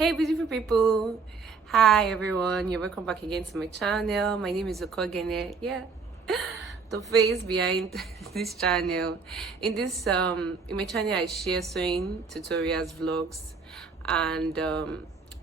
Hey beautiful people, hi everyone, you're welcome back again to my channel. My name is Okogene. Yeah, the face behind this channel. In my channel I share sewing tutorials, vlogs, and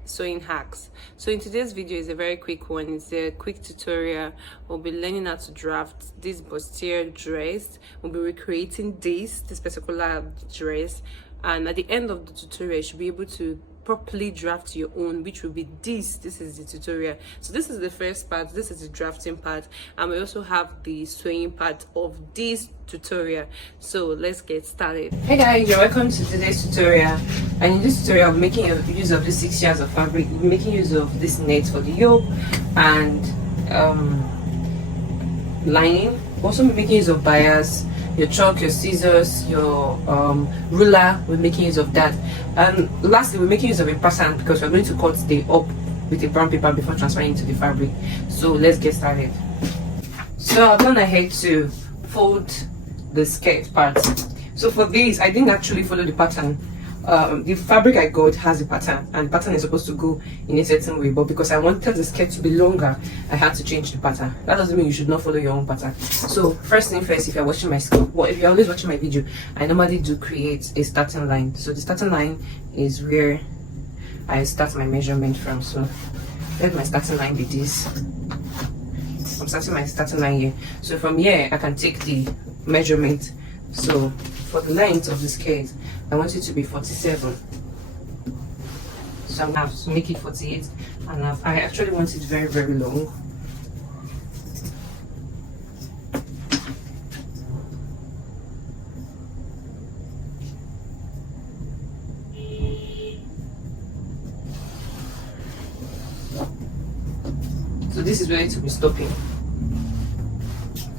sewing hacks. So in today's video is a very quick one. It's a quick tutorial. We'll be learning how to draft this bustier dress. We'll be recreating this particular dress, and at the end of the tutorial you should be able to properly draft your own, which will be this is the tutorial. So this is the first part, this is the drafting part, and we also have the sewing part of this tutorial. So let's get started. Hey guys, you're welcome to today's tutorial. And in this tutorial I'm making use of the 6 yards of fabric, making use of this net for the yoke and lining. Also making use of bias, your chalk, your scissors, your ruler. We're making use of that. And lastly, we're making use of a pattern because we're going to cut the up with a brown paper before transferring into the fabric. So let's get started. So I've gone ahead to fold the skirt part. So for this, I didn't actually follow the pattern. The fabric I got has a pattern, and the pattern is supposed to go in a certain way, but because I wanted the skirt to be longer, I had to change the pattern. That doesn't mean you should not follow your own pattern. So first thing first, if you're watching my skirt, well, if you're always watching my video, I normally do create a starting line. So the starting line is where I start my measurement from. So let my starting line be this. I'm starting my starting line here. So from here I can take the measurement. So for the length of the skirt, I want it to be 47. So I'm gonna have to make it 48, and I actually want it very, very long. So this is where it will be stopping.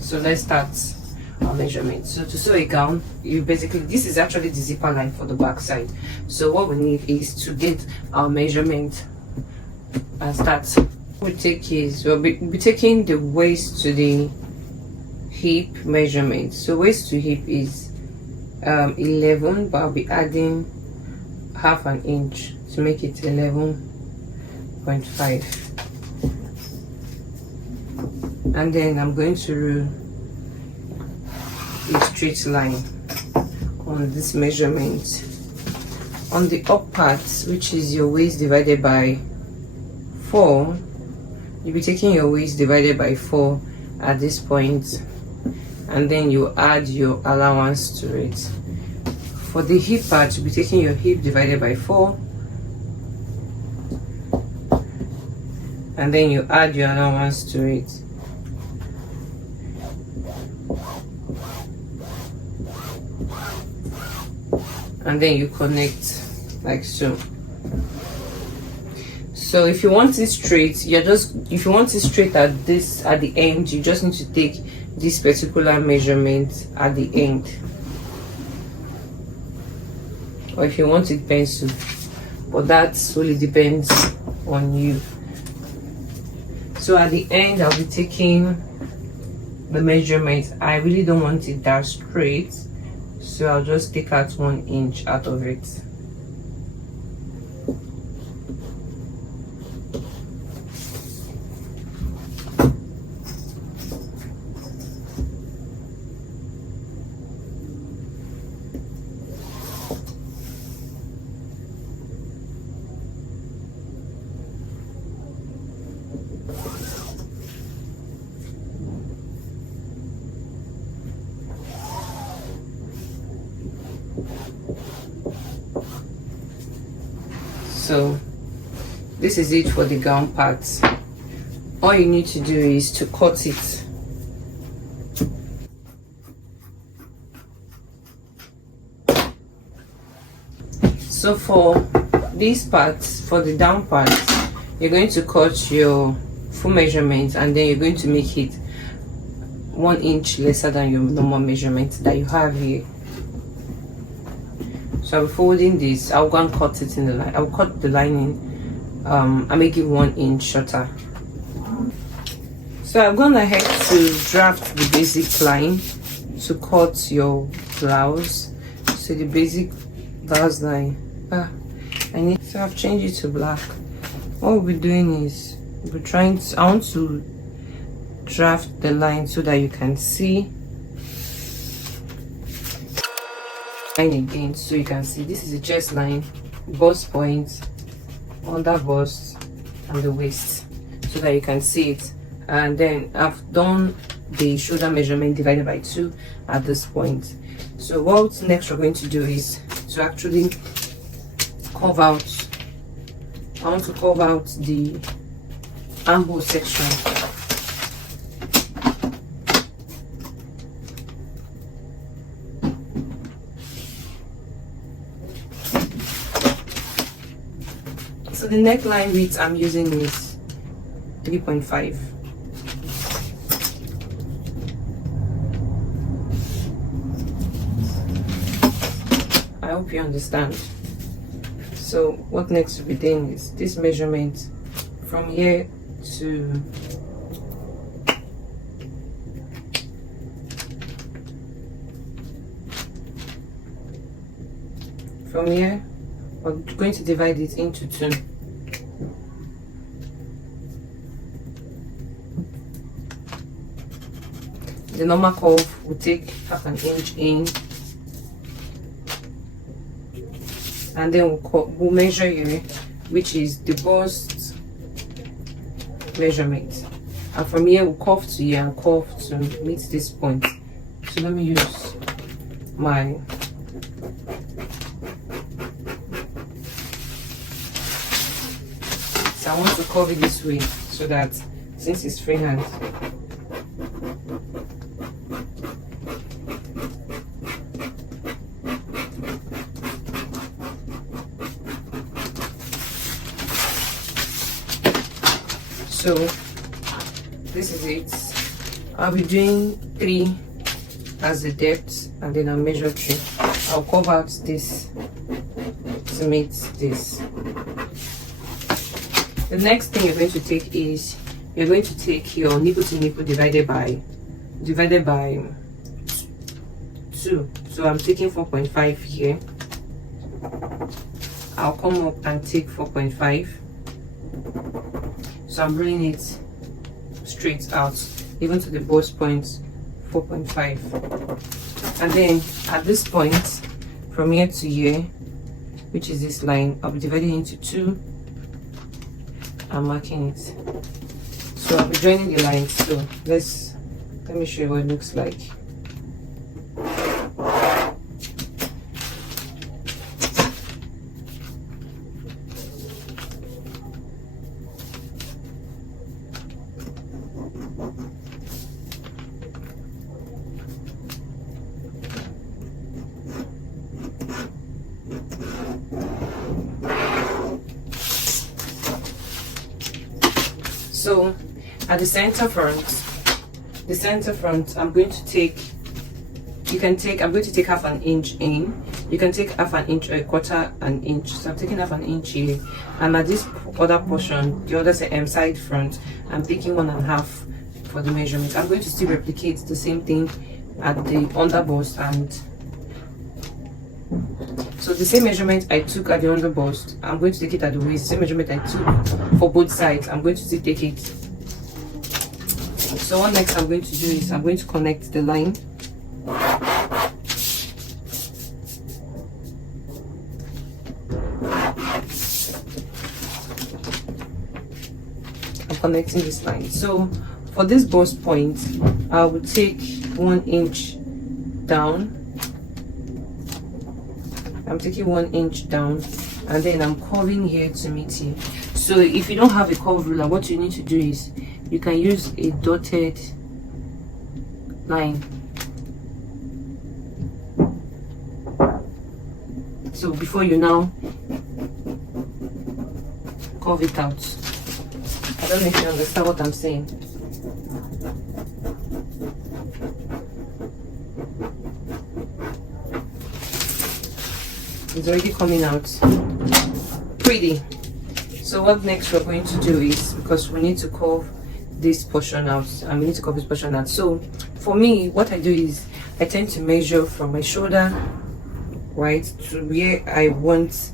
So let's start our measurement. So to sew a gown, you basically, this is actually the zipper line for the back side. So what we need is to get our measurement and start. What we take is we'll be taking the waist to the hip measurement. So waist to hip is 11, but I'll be adding half an inch to make it 11.5, and then I'm going to a straight line on this measurement. On the up part, which is your waist divided by 4, you'll be taking your waist divided by 4 at this point, and then you add your allowance to it. For the hip part, you'll be taking your hip divided by 4, and then you add your allowance to it. And then you connect like so. So if you want it straight, if you want it straight at the end, you just need to take this particular measurement at the end. Or if you want it pencil, but that solely depends on you. So at the end, I'll be taking the measurement. I really don't want it that straight, so I'll just take out 1 inch out of it. So this is it for the gown part. All you need to do is to cut it. So for this part, for the down part, you're going to cut your full measurement, and then you're going to make it 1 inch lesser than your normal measurement that you have here. So I'll be folding this. I'll go and cut it in the line. I'll cut the lining. I make it 1 inch shorter. So I've gone ahead to draft the basic line to cut your blouse. So the basic blouse line. So So I've changed it to black. What we're doing is we're trying to, I want to draft the line so that you can see line again, so you can see this is the chest line, bust point, under bust, and the waist, so that you can see it. And then I've done the shoulder measurement divided by 2 at this point. So what next we're going to do is to actually curve out. I want to curve out the armhole section. So the neckline width I'm using is 3.5. I hope you understand. So what next will be doing is this measurement from here to we're going to divide it into 2. The normal curve will take half an inch in, and then we'll measure here, which is the bust measurement, and from here we'll curve to here and curve to meet this point. So let me use my I want to curve it this way so that since it's freehand, so this is it. I'll be doing 3 as the depth, and then I'll measure 3. I'll curve out this to meet this. The next thing you're going to take is you're going to take your nipple to nipple divided by 2. So I'm taking 4.5 here. I'll come up and take 4.5. So I'm bringing it straight out, even to the bust point, 4.5. And then at this point, from here to here, which is this line, I'll be dividing into 2. I'm marking it. So I'll be joining the lines. So let me show you what it looks like. So at the center front, I'm going to take, I'm going to take half an inch in. You can take half an inch or a quarter an inch. So I'm taking half an inch here. And at this other portion, the other side front, I'm taking 1.5 for the measurement. I'm going to still replicate the same thing at the under bust, and so the same measurement I took at the under bust, I'm going to take it at the waist. The same measurement I took for both sides, I'm going to still take it. So what next I'm going to do is I'm going to connect the line. I'm connecting this line. So for this bust point, I will take 1 inch down. I'm taking 1 inch down, and then I'm curving here to meet here. So if you don't have a curve ruler, what you need to do is you can use a dotted line. So before you now curve it out. I don't know if you understand what I'm saying. It's already coming out pretty. So what next we're going to do is, because we need to curve this portion out, and we need to curve this portion out. So for me, what I do is I tend to measure from my shoulder right to where I want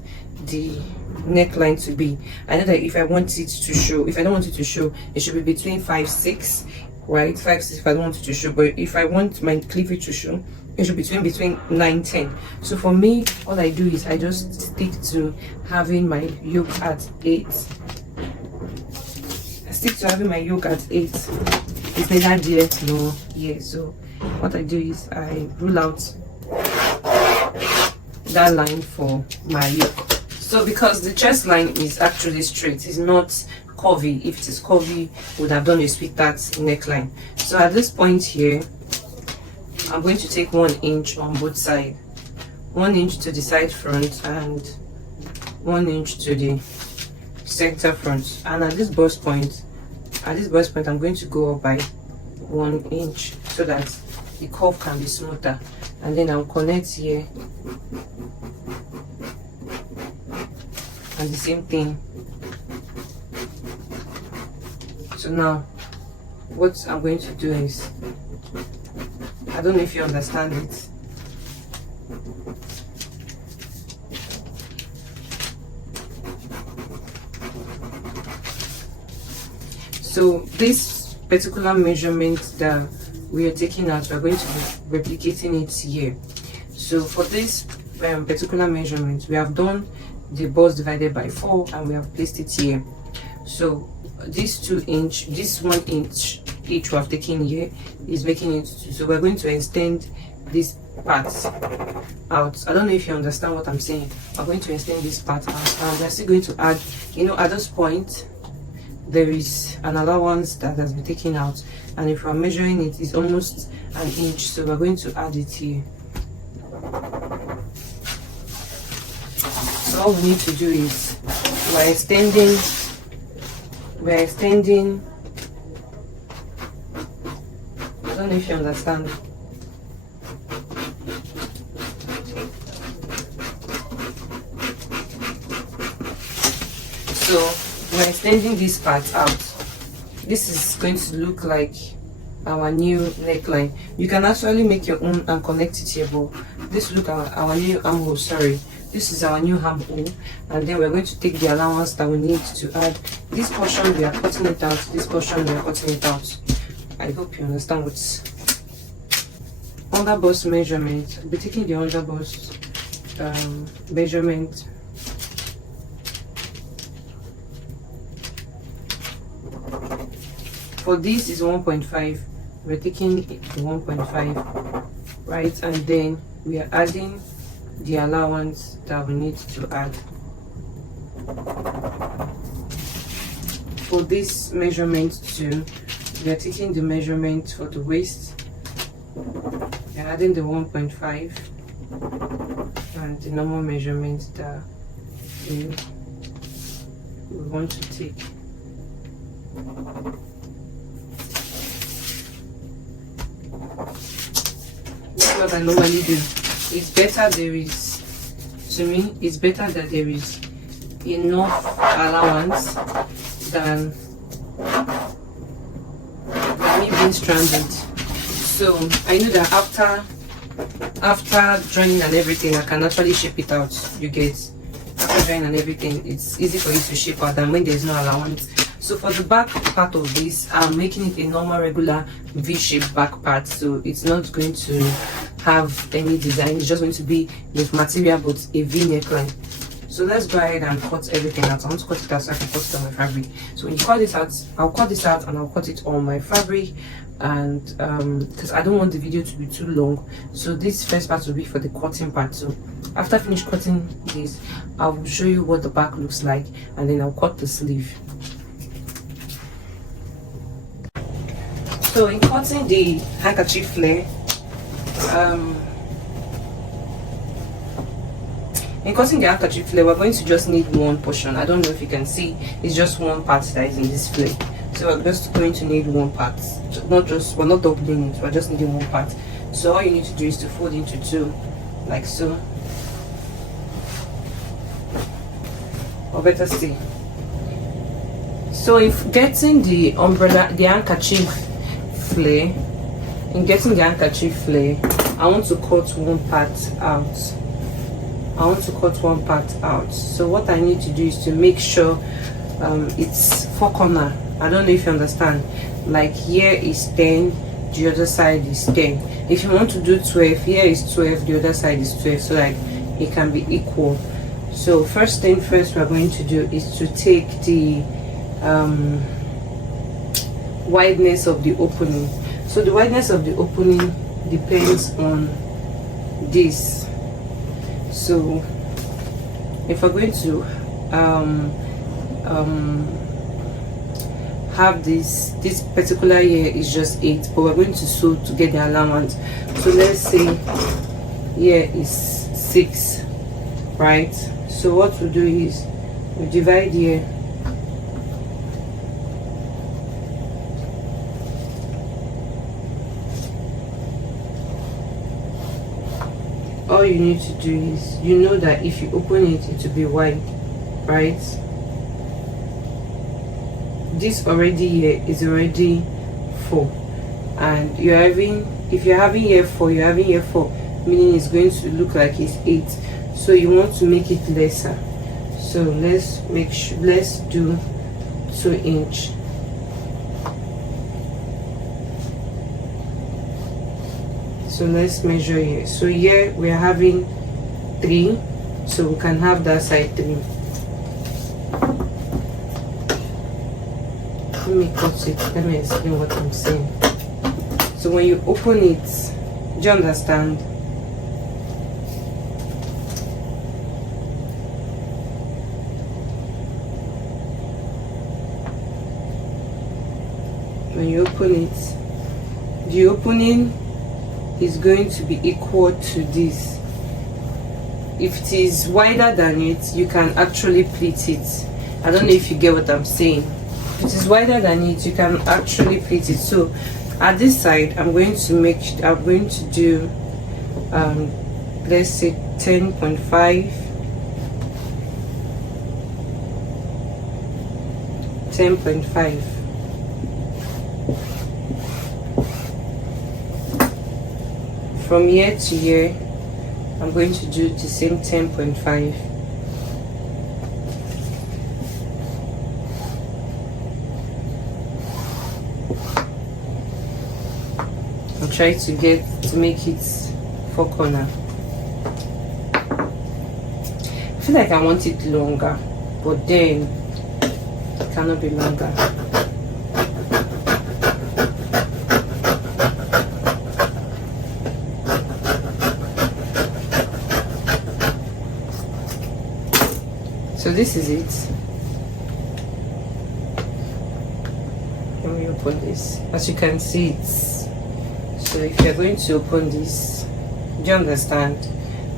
the neckline to be. I know that if I want it to show, if I don't want it to show, it should be between 5 6, right? 5 6 if I don't want it to show, but if I want my cleavage to show, it should be between 9 10. So for me, all I do is I just stick to having my yoke at 8. I stick to having my yoke at 8. It's neither there nor here. So what I do is I rule out that line for my yoke. So because the chest line is actually straight, it's not curvy. If it is curvy, would have done a sweetheart neckline. So at this point here, I'm going to take 1 inch on both sides, 1 inch to the side front and 1 inch to the center front. And at this bust point, I'm going to go up by 1 inch so that the curve can be smoother. And then I'll connect here, and the same thing. So now what I'm going to do is, I don't know if you understand it. So this particular measurement that we are taking out, we're going to be replicating it here. So for this particular measurement, we have done the bust divided by 4 and we have placed it here. So this 2 inch, this 1 inch each we have taken here is making it 2. So we're going to extend this part out. I don't know if you understand what I'm saying. I'm going to extend this part out, and we're still going to add, you know, at this point there is an allowance that has been taken out, and if we're measuring it, it's almost an inch, so we're going to add it here. So all we need to do is we're extending I don't know if you understand. So we're extending this part out. This is going to look like our new neckline. You can actually make your own and connect it here, but this look our new armhole. Sorry, this is our new armhole, and then we're going to take the allowance that we need to add. This portion we are cutting it out. This portion we are cutting it out. I hope you understand what's under bust measurement. I'll be taking the under bust measurement. For this is 1.5. We're taking the 1.5, right? And then we are adding the allowance that we need to add. For this measurement too, we are taking the measurement for the waist. We are adding the 1.5 and the normal measurement that we want to take. What I normally do. It's better there is, to me, it's better that there is enough allowance than me being stranded. So I know that after drawing and everything, I can actually shape it out. You get, after drawing and everything, it's easy for you to shape out than when there's no allowance. So for the back part of this, I'm making it a normal regular V-shaped back part, so it's not going to have any design. It's just going to be with material but a V neckline. So let's go ahead and cut everything out. I want to cut it out so I can cut it on my fabric. So when you cut this out, I'll cut this out and I'll cut it on my fabric, and because I don't want the video to be too long, so this first part will be for the cutting part. So after I finish cutting this, I will show you what the back looks like, and then I'll cut the sleeve. So in cutting the handkerchief flare, we're going to just need one portion. I don't know if you can see, it's just one part that is in this flare. So we're just going to need one part. We're not doubling it, we're just needing one part. So all you need to do is to fold into 2, like so. Or better still. So if getting the handkerchief flare, I want to cut one part out. I want to cut one part out. So what I need to do is to make sure it's 4 corner. I don't know if you understand. Like here is 10, the other side is 10. If you want to do 12, here is 12, the other side is 12, so like it can be equal. So first thing first, we're going to do is to take the wideness of the opening. So the wideness of the opening depends on this. So if we're going to have this particular here is just 8, but we're going to sew to get the allowance. So let's say here is 6, right? So what we do is we divide here. All you need to do is, you know that if you open it, it will be wide, right? This already here is already 4, and you're having, if you're having here 4, you're having here 4, meaning it's going to look like it's 8. So you want to make it lesser. So let's make sure, let's do 2 inch. So let's measure here. So here we are having 3, so we can have that side 3. Let me cut it. Let me explain what I'm saying. So when you open it, do you understand? When you open it, the opening is going to be equal to this. If it is wider than it, you can actually pleat it. I don't know if you get what I'm saying. If it is wider than it, you can actually pleat it. So at this side, I'm going to do let's say 10.5, 10.5. From here to here, I'm going to do the same 10.5. I'll try to make it 4 corner. I feel like I want it longer, but then it cannot be longer. So this is it. Let me open this. As you can see, it's, so if you're going to open this, do you understand?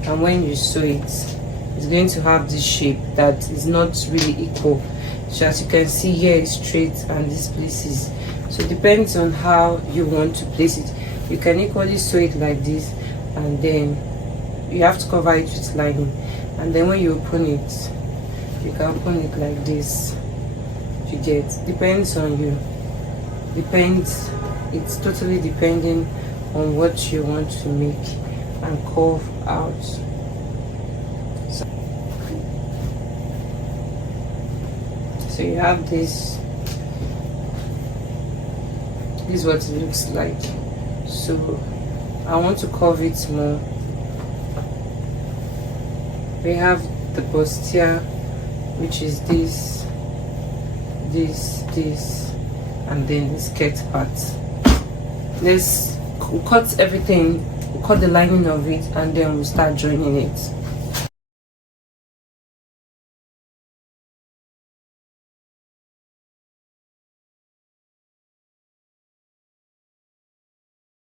And when you sew it, it's going to have this shape that is not really equal. So as you can see, here is straight and this place is. So it depends on how you want to place it. You can equally sew it like this, and then you have to cover it with lining. And then when you open it, you can open it like this. You get, depends on you. Depends, it's totally depending on what you want to make and carve out. So you have this. This is what it looks like. So I want to curve it more. We have the bustier, which is this, and then the skirt part. Let's cut everything, cut the lining of it, and then we'll start joining it.